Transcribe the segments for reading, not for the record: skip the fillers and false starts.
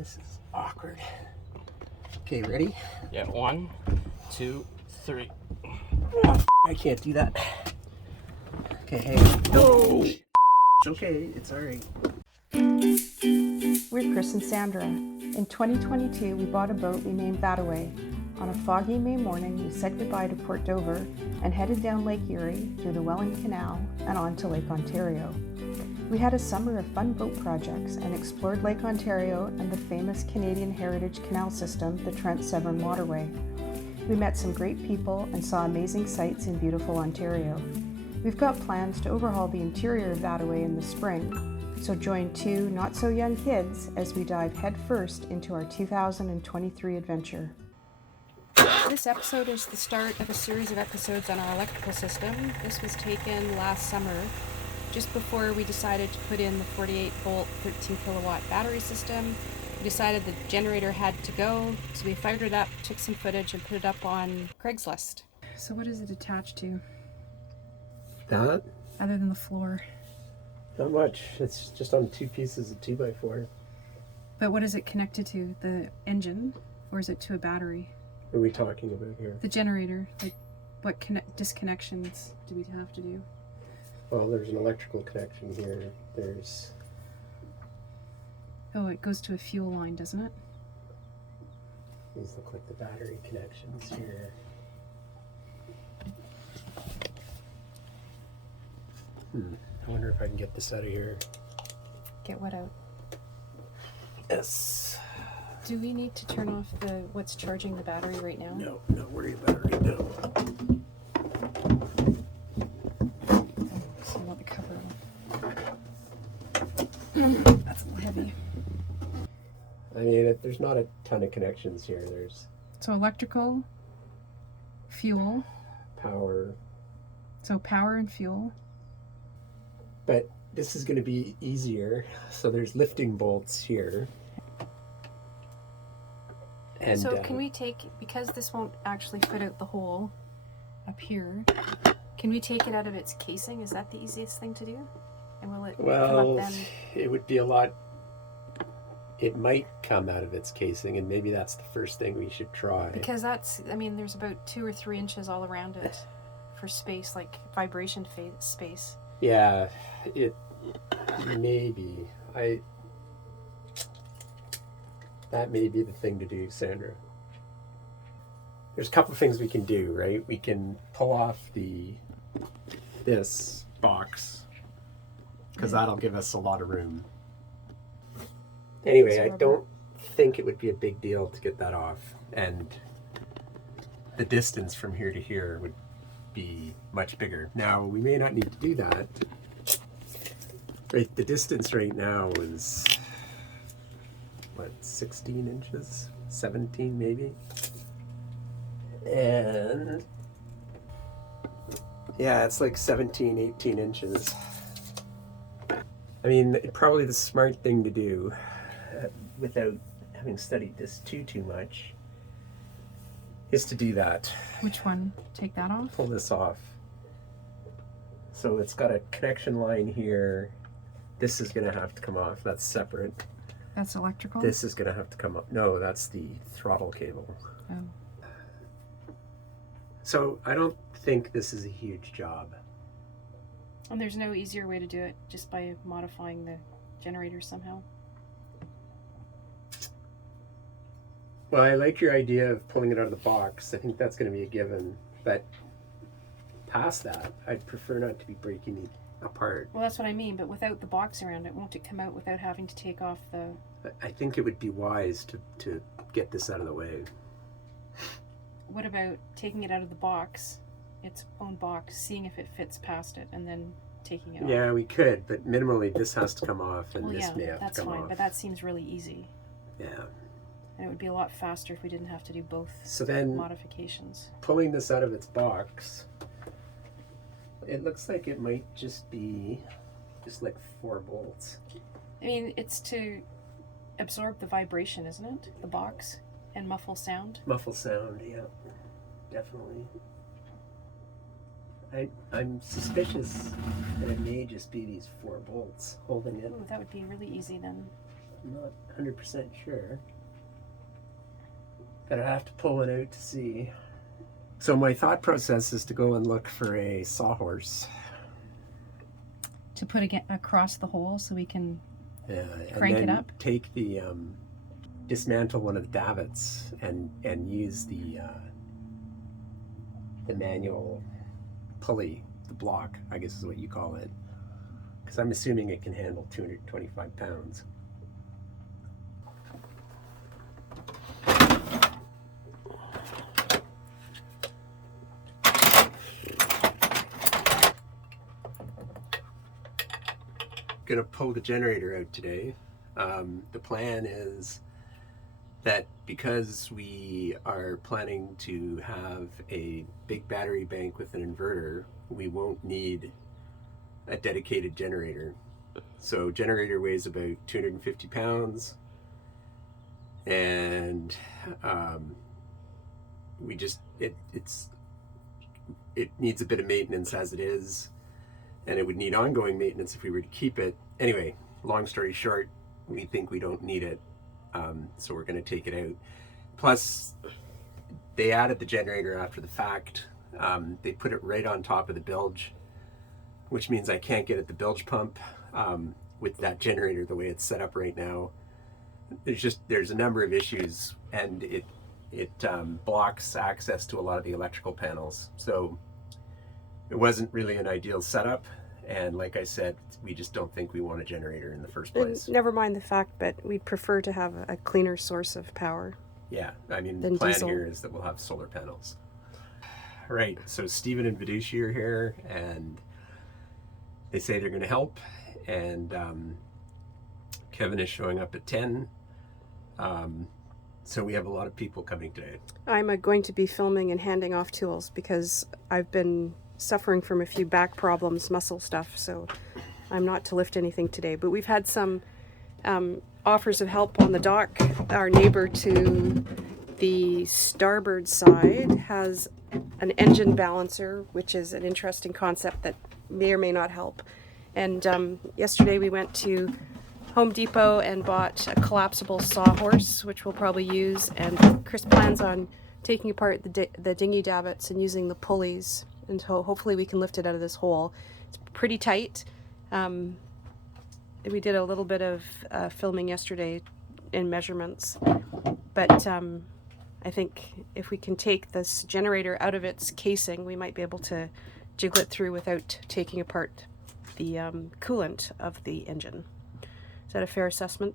This is awkward. Okay, ready? Yeah, 1, 2, 3. Oh, I can't do that. Okay, hey. No! It's okay, it's alright. We're Chris and Sandra. In 2022, we bought a boat we named Thataway. On a foggy May morning, we said goodbye to Port Dover and headed down Lake Erie through the Welland Canal and on to Lake Ontario. We had a summer of fun boat projects and explored Lake Ontario and the famous Canadian Heritage Canal System, the Trent Severn Waterway. We met some great people and saw amazing sights in beautiful Ontario. We've got plans to overhaul the interior of Thataway in the spring, so join two not-so-young kids as we dive headfirst into our 2023 adventure. This episode is the start of a series of episodes on our electrical system. This was taken last summer, just before we decided to put in the 48-volt, 13-kilowatt battery system. We decided the generator had to go, so we fired it up, took some footage, and put it up on Craigslist. So what is it attached to, That? other than the floor? Not much. It's just on two pieces of 2x4. But what is it connected to? The engine? Or is it to a battery? What are we talking about here? The generator. Like, what disconnections do we have to do? Well, there's an electrical connection here. There's... Oh, it goes to a fuel line, doesn't it? These look like the battery connections here. I wonder if I can get this out of here. Get what out? Yes. Do we need to turn off what's charging the battery right now? No, not worry about it right now. So I want the cover on. That's a little heavy. I mean, there's not a ton of connections here. There's So electrical, fuel. power. So power and fuel. But this is going to be easier. So there's lifting bolts here. And, So can we take, because this won't actually fit out the hole up here, can we take it out of its casing? Is that the easiest thing to do? And will it come well, up then? it would be a lot. It might come out of its casing, and maybe that's the first thing we should try. Because that's, I mean, there's about 2 or 3 inches all around it for space, like vibration space. Yeah, it maybe. That may be the thing to do, Sandra. There's a couple of things we can do, right? We can pull off this box, because that'll give us a lot of room. Anyway, I don't think it would be a big deal to get that off, and the distance from here to here would be much bigger. Now, we may not need to do that. Right, the distance right now is, what, 16 inches? 17 maybe? And yeah, it's like 17, 18 inches. I mean, probably the smart thing to do, without having studied this too much, is to do that. Which one? Take that off? Pull this off. So it's got a connection line here. This is going to have to come off. That's separate. That's electrical? This is going to have to come up. No, that's the throttle cable. Oh. So I don't think this is a huge job. And there's no easier way to do it just by modifying the generator somehow? Well, I like your idea of pulling it out of the box. I think that's going to be a given. But past that, I'd prefer not to be breaking it apart. Well, that's what I mean, but without the box around it, won't it come out without having to take off the... I think it would be wise to get this out of the way. What about taking it out of the box, its own box, seeing if it fits past it, and then taking it off? Yeah, we could, but minimally this has to come off, and Well, this yeah, may have to that's come fine, off. but that seems really easy. Yeah. And it would be a lot faster if we didn't have to do both So then, modifications. pulling this out of its box, it looks like it might just be just like 4 bolts. I mean, it's to absorb the vibration, isn't it? The box, and muffle sound. Muffle sound, yeah, definitely. I'm suspicious that it may just be these 4 bolts holding it. Ooh, that would be really easy then. I'm not 100% sure. But I have to pull it out to see. So my thought process is to go and look for a sawhorse. To put again across the hole so we can And crank it then up? take the, dismantle one of the davits and use the manual pulley, the block, I guess is what you call it. Because I'm assuming it can handle 225 pounds. Gonna pull the generator out today. The plan is that because we are planning to have a big battery bank with an inverter, we won't need a dedicated generator. So generator weighs about 250 pounds, and we just it needs a bit of maintenance as it is, and it would need ongoing maintenance if we were to keep it. Anyway, long story short, we think we don't need it, so we're going to take it out. Plus, they added the generator after the fact. They put it right on top of the bilge, which means I can't get at the bilge pump with that generator the way it's set up right now. There's a number of issues, and it blocks access to a lot of the electrical panels. So it wasn't really an ideal setup, and like I said, we just don't think we want a generator in the first place. And never mind the fact that we'd prefer to have a cleaner source of power. Yeah, I mean, Than the plan diesel. here is that we'll have solar panels. Right, so Stephen and Vidushi are here, and they say they're going to help, and Kevin is showing up at 10. So we have a lot of people coming today. I'm going to be filming and handing off tools because I've been suffering from a few back problems, muscle stuff, so I'm not to lift anything today. But we've had some offers of help on the dock. Our neighbor to the starboard side has an engine balancer, which is an interesting concept that may or may not help. And yesterday we went to Home Depot and bought a collapsible sawhorse, which we'll probably use. And Chris plans on taking apart the dinghy davits and using the pulleys until hopefully we can lift it out of this hole. It's pretty tight. We did a little bit of filming yesterday in measurements, but I think if we can take this generator out of its casing, we might be able to jiggle it through without taking apart the coolant of the engine. Is that a fair assessment?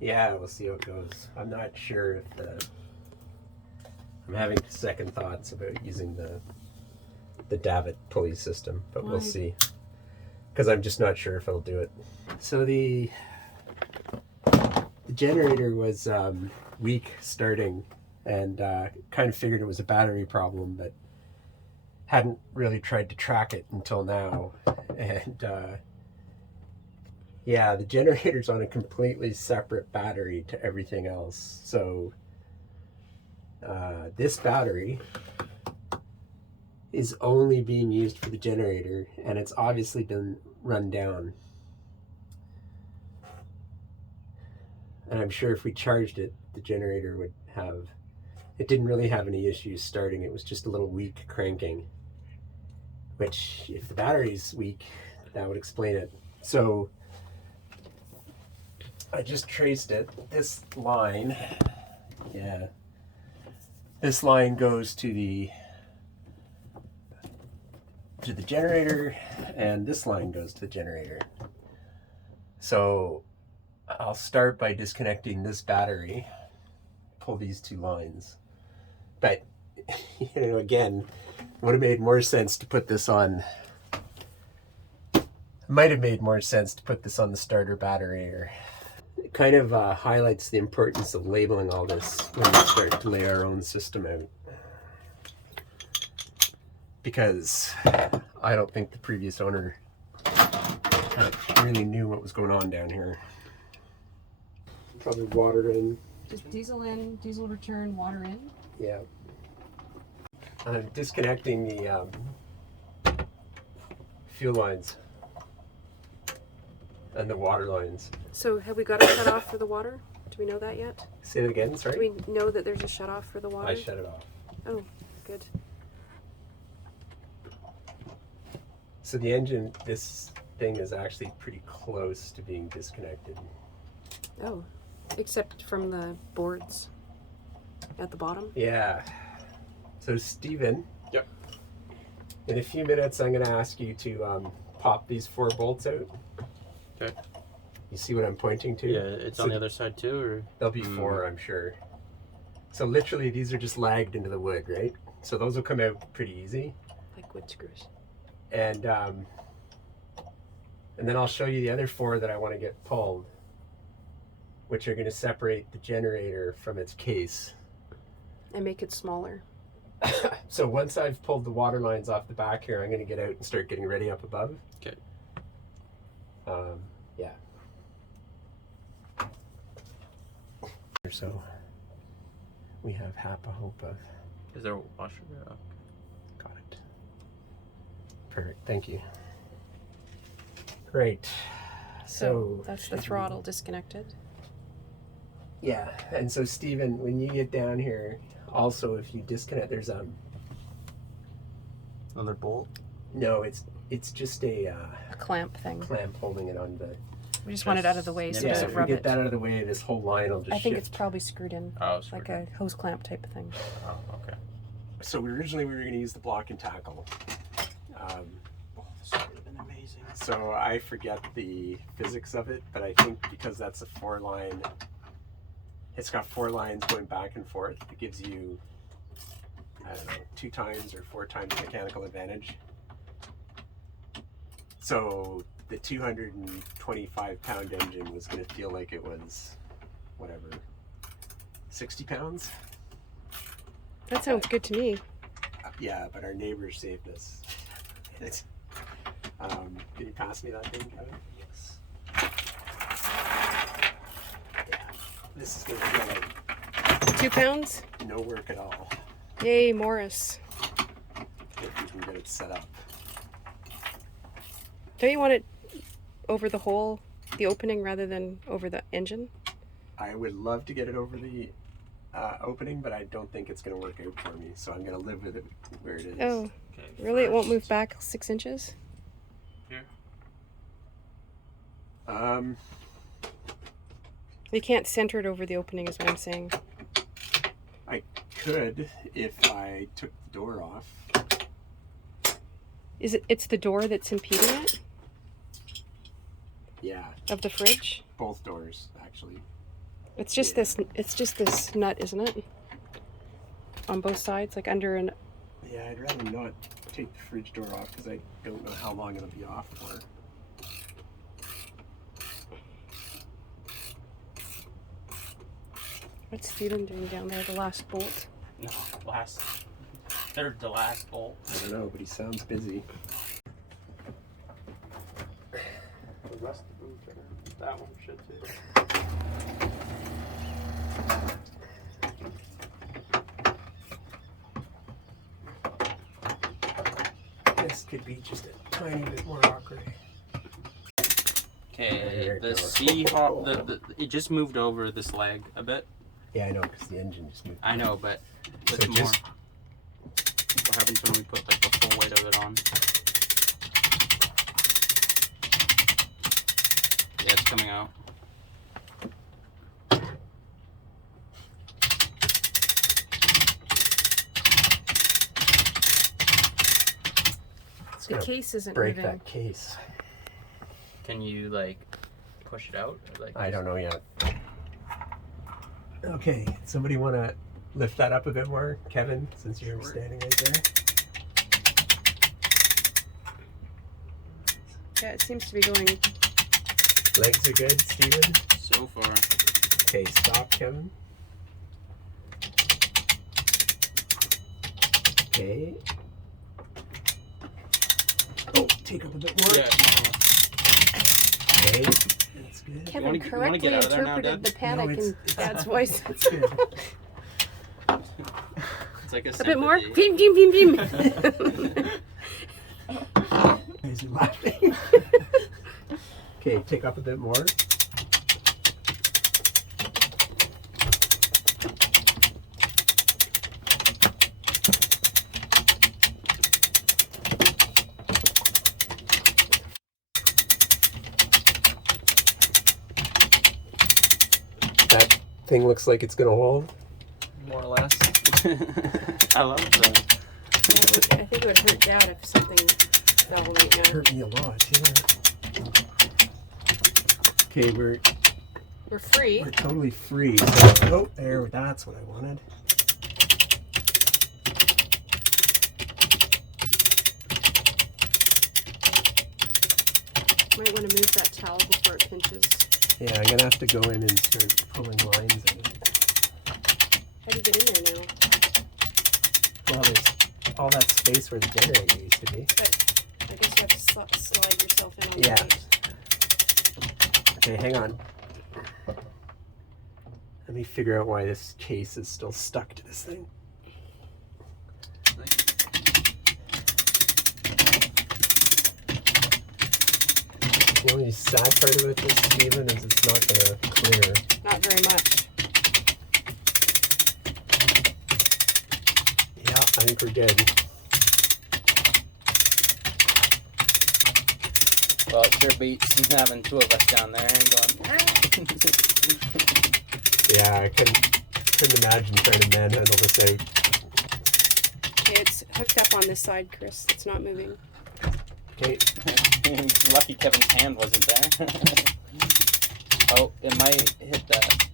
Yeah, we'll see how it goes. I'm not sure if I'm having second thoughts about using the davit pulley system, but Why? we'll see. Because I'm just not sure if it'll do it. So the generator was weak starting, and kind of figured it was a battery problem, but hadn't really tried to track it until now. And yeah, the generator's on a completely separate battery to everything else. So this battery is only being used for the generator, and it's obviously been run down. And I'm sure if we charged it, the generator would have, it didn't really have any issues starting. It was just a little weak cranking, which if the battery's weak, that would explain it. So I just traced it. This line, yeah, this line goes to the generator, and this line goes to the generator. So I'll start by disconnecting this battery, pull these two lines. But, you know, again, it would have made more sense to put this on, might have made more sense to put this on the starter battery. Or it kind of highlights the importance of labeling all this when we start to lay our own system out. Because I don't think the previous owner really knew what was going on down here. Probably water in. Just diesel in, diesel return, water in. Yeah. I'm disconnecting the fuel lines. and the water lines. So have we got a shut off for the water? Do we know that yet? Say it again, Do sorry? we know that there's a shut off for the water? I shut it off. Oh, good. So the engine, this thing is actually pretty close to being disconnected. Oh, except from the boards at the bottom. Yeah. So Stephen. Yep. In a few minutes, I'm going to ask you to pop these 4 bolts out. Okay. You see what I'm pointing to? Yeah, it's on the other side too, or? There'll be 4, I'm sure. So literally, these are just lagged into the wood, right? So those will come out pretty easy. Like wood screws. And then I'll show you the other 4 that I want to get pulled, which are going to separate the generator from its case. And make it smaller. So once I've pulled the water lines off the back here, I'm going to get out and start getting ready up above. Okay. Yeah. So we have half a hope of. Is there a washer? Oh. Got it. Perfect. Thank you. Great. So that's the throttle disconnected. Yeah, and so Stephen, when you get down here, also if you disconnect, there's Another bolt? no, it's just a Clamp thing. clamp holding it on the. We just want it out of the way so it Yeah, doesn't if we rub get it. that out of the way, this whole line will just I think shift. it's probably screwed in. Oh, Like a hose clamp type of thing. Oh, okay. So originally we were going to use the block and tackle. Oh, this would have been amazing. So I forget the physics of it, but I think because that's a 4-line, it's got 4 lines going back and forth. It gives you, I don't know, 2 times or 4 times mechanical advantage. So the 225-pound engine was going to feel like it was, whatever, 60 pounds? That sounds good to me. Yeah, but our neighbors saved us. It's, can you pass me that thing, Kevin? Yes. Yeah, this is going to feel like 2 pounds? no work at all Yay, Morris. if we can get it set up. Don't you want it over the hole, the opening, rather than over the engine? I would love to get it over the opening, but I don't think it's going to work out for me, so I'm going to live with it where it is. Oh, Okay, really? It won't first- move back 6 inches? Here. You can't center it over the opening is what I'm saying. I could if I took the door off. It's the door that's impeding it? Yeah, Of the fridge? both doors, actually. It's just Yeah. this nut, isn't it? On both sides, like under an. Yeah, I'd rather not take the fridge door off because I don't know how long it'll be off for. What's Steven doing down there? The last bolt. No, third to last bolt. I don't know, but he sounds busy. The rest of them better. That one should too. This could be just a tiny bit more awkward. There Okay, it the goes. Seahawk, it just moved over this leg a bit. Yeah, I know, because the engine just moved. I know, but So with more. just- What happens when we put like the full weight of it on? Yeah, it's coming out. It's The gonna case isn't break moving. that case. Can you like push it out? Or, like, I don't know yet. Okay, somebody want to lift that up a bit more, Kevin, since you're Sure. standing right there? Yeah, it seems to be going. Legs are good, Steven? So far. Okay, stop, Kevin. Okay. Oh, take up a bit more. Yeah, no. Okay, that's good. Kevin wanna- you wanna correctly get out of there now, interpreted Dad? the panic No, in it's- Dad's voice. That's good. It's like A bit more. sympathy. Beam, beam, beam, beam. Guys are laughing. Okay, take up a bit more. That thing looks like it's gonna hold. More or less. I love that. I think it would hurt Dad if something fell right now. Hurt me a lot, yeah. Okay, we're We're free. totally free. So, oh, there, that's what I wanted. Might want to move that towel before it pinches. Yeah, I'm gonna have to go in and start pulling lines in. How do you get in there now? Well, there's all that space where the generator used to be. But I guess you have to slide yourself in on Yeah. the right. Okay, hang on. Let me figure out why this case is still stuck to this thing. The only sad part about this, Stephen, is it's not gonna clear. Not very much. Yeah, I think we're good. Well, it sure beats having two of us down there and going, Yeah, I couldn't imagine trying to manhandle this out. Okay, it's hooked up on this side, Chris. It's not moving. Okay, Lucky Kevin's hand wasn't there. Oh, it might hit that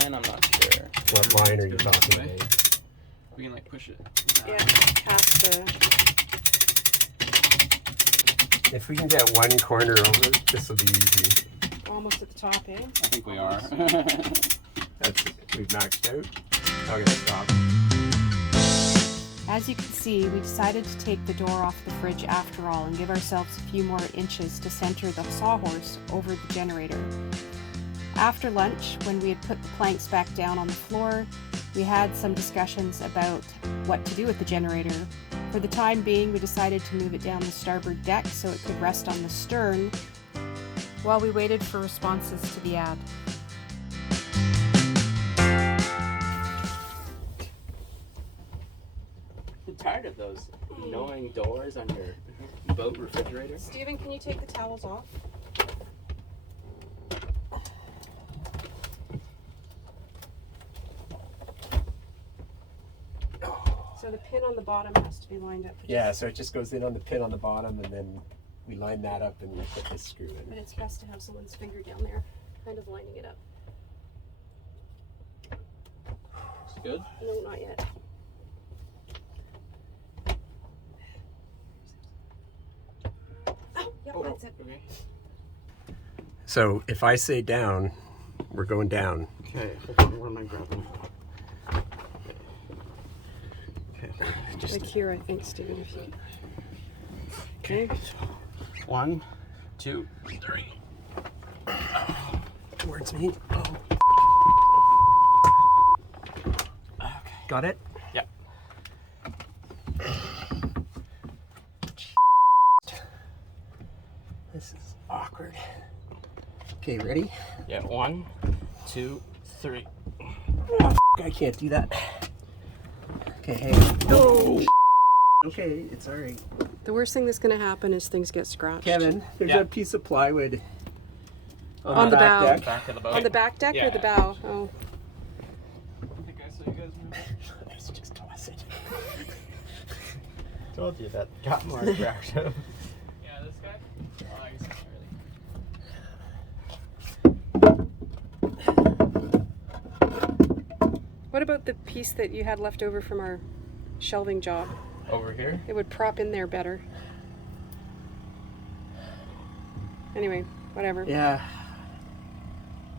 line, I'm not sure. what line are you talking about? We can like push it. Yeah, past the. If we can get one corner over, this will be easy. Almost at the top, eh? I think we are. We've maxed out. Okay, stop. As you can see, we decided to take the door off the fridge after all and give ourselves a few more inches to center the sawhorse over the generator. After lunch, when we had put the planks back down on the floor, we had some discussions about what to do with the generator. For the time being, we decided to move it down the starboard deck so it could rest on the stern while we waited for responses to the ad. I'm tired of those annoying doors on your boat refrigerator. Steven, can you take the towels off? So the pin on the bottom has to be lined up. Yeah, so it just goes in on the pin on the bottom, and then we line that up and we put this screw in. But it's best to have someone's finger down there, kind of lining it up. It's good. No, not yet. Oh, yep, that's it. Okay. So if I say down, we're going down. Okay, hold on, where am I grabbing? Okay. Like here, I think, Steven, if you... Okay. 1, 2, 3. Towards me. Oh. Okay. Got it? Yep. This is awkward. Okay, ready? Yeah, 1, 2, 3. Oh, I can't do that. Okay, hey. No. Okay, it's alright. The worst thing that's going to happen is things get scratched. Kevin, there's Yeah. a piece of plywood On the back bow. deck. Back of the boat. On the back deck or the Yeah. bow? Oh. I think I saw you guys move. Let's just toss it. Told you that got more attractive. Yeah, this guy? Oh, I guess What about the piece that you had left over from our shelving job? over here? It would prop in there better. Anyway, whatever. Yeah.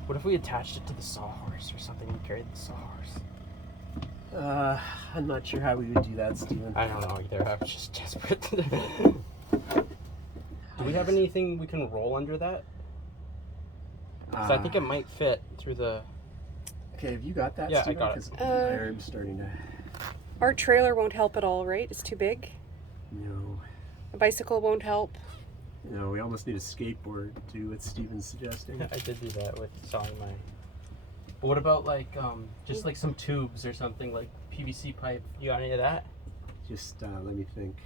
What if we attached it to the sawhorse or something and carried the sawhorse? I'm not sure how we would do that, Steven. I don't know either. I'm just desperate. Do we have anything we can roll under that? Because I think it might fit through the... Okay, have you got that, Yeah, I Steven? got it. 'Cause my arm's starting to... Our trailer won't help at all, right? It's too big. No. A bicycle won't help. You know, we almost need a skateboard to do what Steven's suggesting. I did do that with sawing my. But what about like just like some tubes or something like PVC pipe? You got any of that? Just let me think.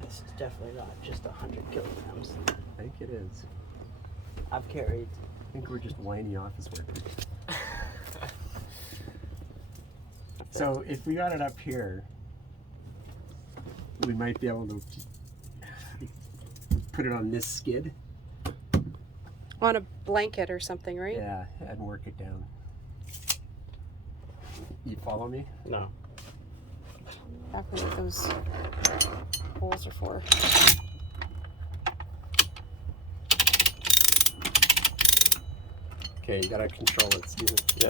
This is definitely not just 100 kilograms. I think it is. I've carried. I think we're just whiny office workers. So if we got it up here, we might be able to put it on this skid. On a blanket or something, right? Yeah, and work it down. You follow me? No. Exactly what those holes are for. Okay, you gotta control it, Steven. Yeah.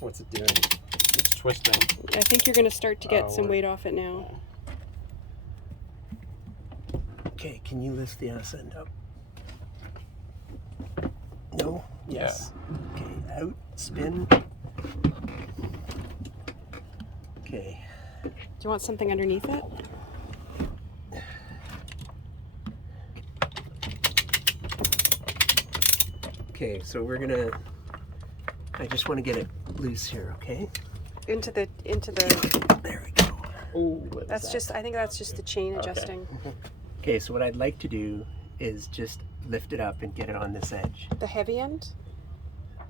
What's it doing? It's twisting. I think you're going to start to get Oh, some what- weight off it now. Okay, can you lift the ass end up? No? Yes. Okay, out, spin. Okay. Do you want something underneath it? Okay, so we're gonna, I just want to get it loose here, okay? Into the There we go. Oh, I think that's just the chain adjusting. Okay, so what I'd like to do is just lift it up and get it on this edge. The heavy end?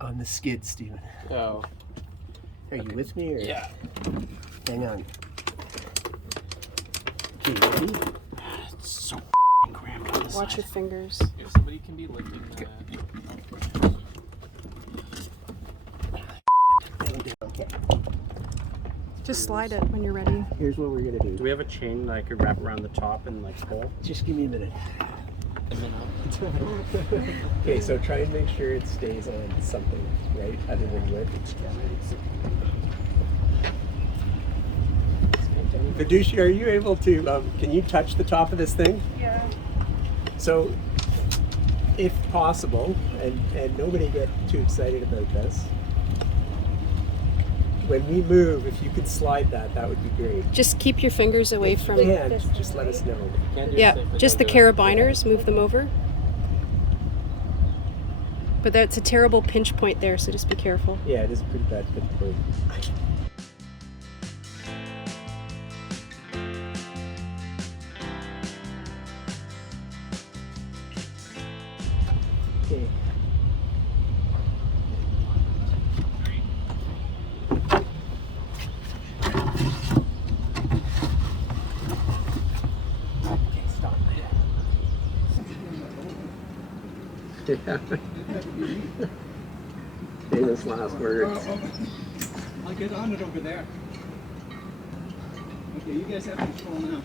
On the skid, Steven. Oh. Are you with me or? Yeah. Hang on. Okay, ready? It's so cramped on this Watch side. your fingers. If somebody can be lifting that. Okay. Just slide it when you're ready. Here's what we're gonna do. Do we have a chain that I could wrap around the top and like pull? Just give me a minute. A minute. Okay, so try and make sure it stays on something, right? Other than wood. Vidushi, are you able to, can you touch the top of this thing? Yeah. So, if possible, and nobody get too excited about this, when we move, if you could slide that, that would be great. Just keep your fingers away from. Yeah, just let us know. Can't do it Yeah, safely, just the don't do it. carabiners, move them over. But that's a terrible pinch point there, so just be careful. Yeah, it is a pretty bad fit point. Okay. Okay, stop. Famous last words. I'll get on it over there. Okay, you guys have control now.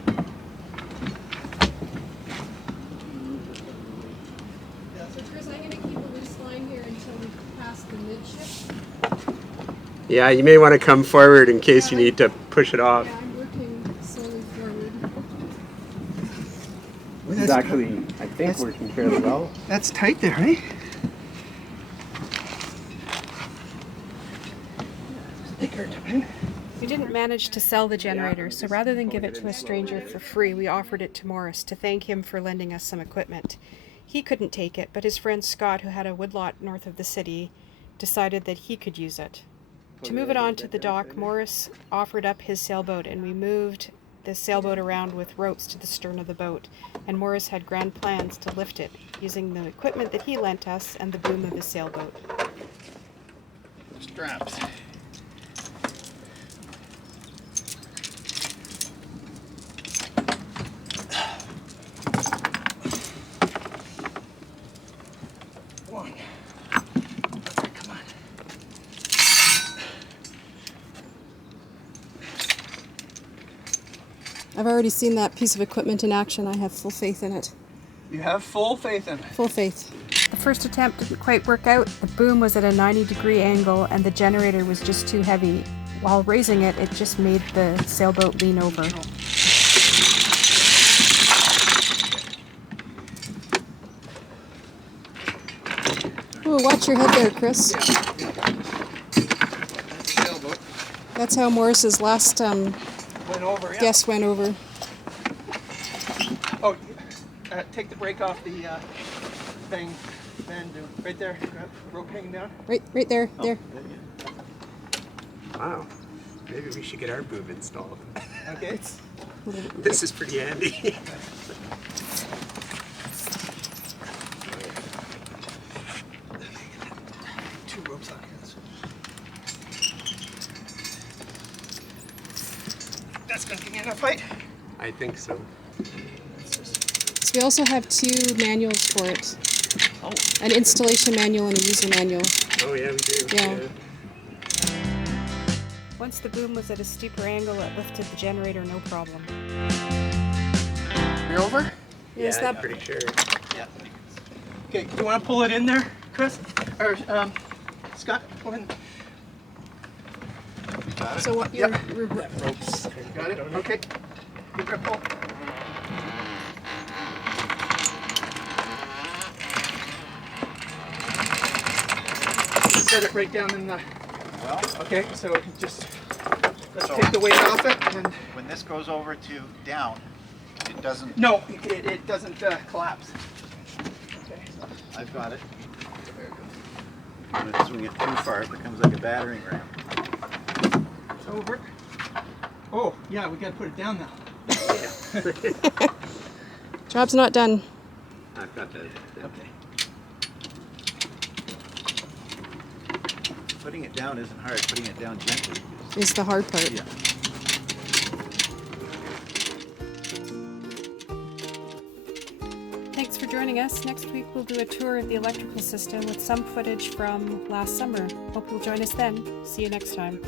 So Chris, I'm going to keep a loose line here until we pass the midship. Yeah, you may want to come forward in case you need to push it off. Yeah, I'm working slowly forward. This is actually, I think, working fairly well. That's tight there, eh? We didn't manage to sell the generator, so rather than give it to a stranger for free, we offered it to Morris to thank him for lending us some equipment. He couldn't take it, but his friend Scott, who had a woodlot north of the city, decided that he could use it. To move it onto the dock, Morris offered up his sailboat, and we moved the sailboat around with ropes to the stern of the boat, and Morris had grand plans to lift it, using the equipment that he lent us and the boom of his sailboat. Straps. One. Come on. I've already seen that piece of equipment in action. I have full faith in it. You have full faith in it. Full faith. The first attempt didn't quite work out. The boom was at a 90-degree angle and the generator was just too heavy. While raising it, it just made the sailboat lean over. Oh, watch your head there, Chris. That's the sailboat. That's how Morris's last Went over, yeah. Guess went over. Oh, take the brake off the thing, then do right there. Rope hanging down. Right there. There. Wow. Maybe we should get our boob installed. Okay. This is pretty handy. Two ropes on this. That's gonna give me enough height. I think so. So we also have 2 manuals for it. Oh. An installation manual and a user manual. Oh yeah, we do. Yeah. Once the boom was at a steeper angle, it lifted the generator no problem. You're over? Is Yeah, I'm that pretty sure. Yeah. Okay, do you want to pull it in there, Chris? Or Scott? Pull in. so? What Yep. you're Ropes. Got it? Okay. Good grip pull. Set it right down in the. Well, Okay, so it can just. Let's So- take the weight off it and. when this goes over to down, it doesn't, No, it doesn't collapse. Okay. I've got it. When I swing it too far, it becomes like a battering ram. It's over. Oh, yeah, we gotta put it down now. job's not done. I've got the. Okay. Putting it down isn't hard, putting it down gently Is the hard part. yeah. Thanks for joining us. Next week we'll do a tour of the electrical system with some footage from last summer. Hope you'll join us then. See you next time.